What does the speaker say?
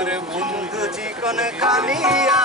আমার বন্ধু চিকন কালিয়া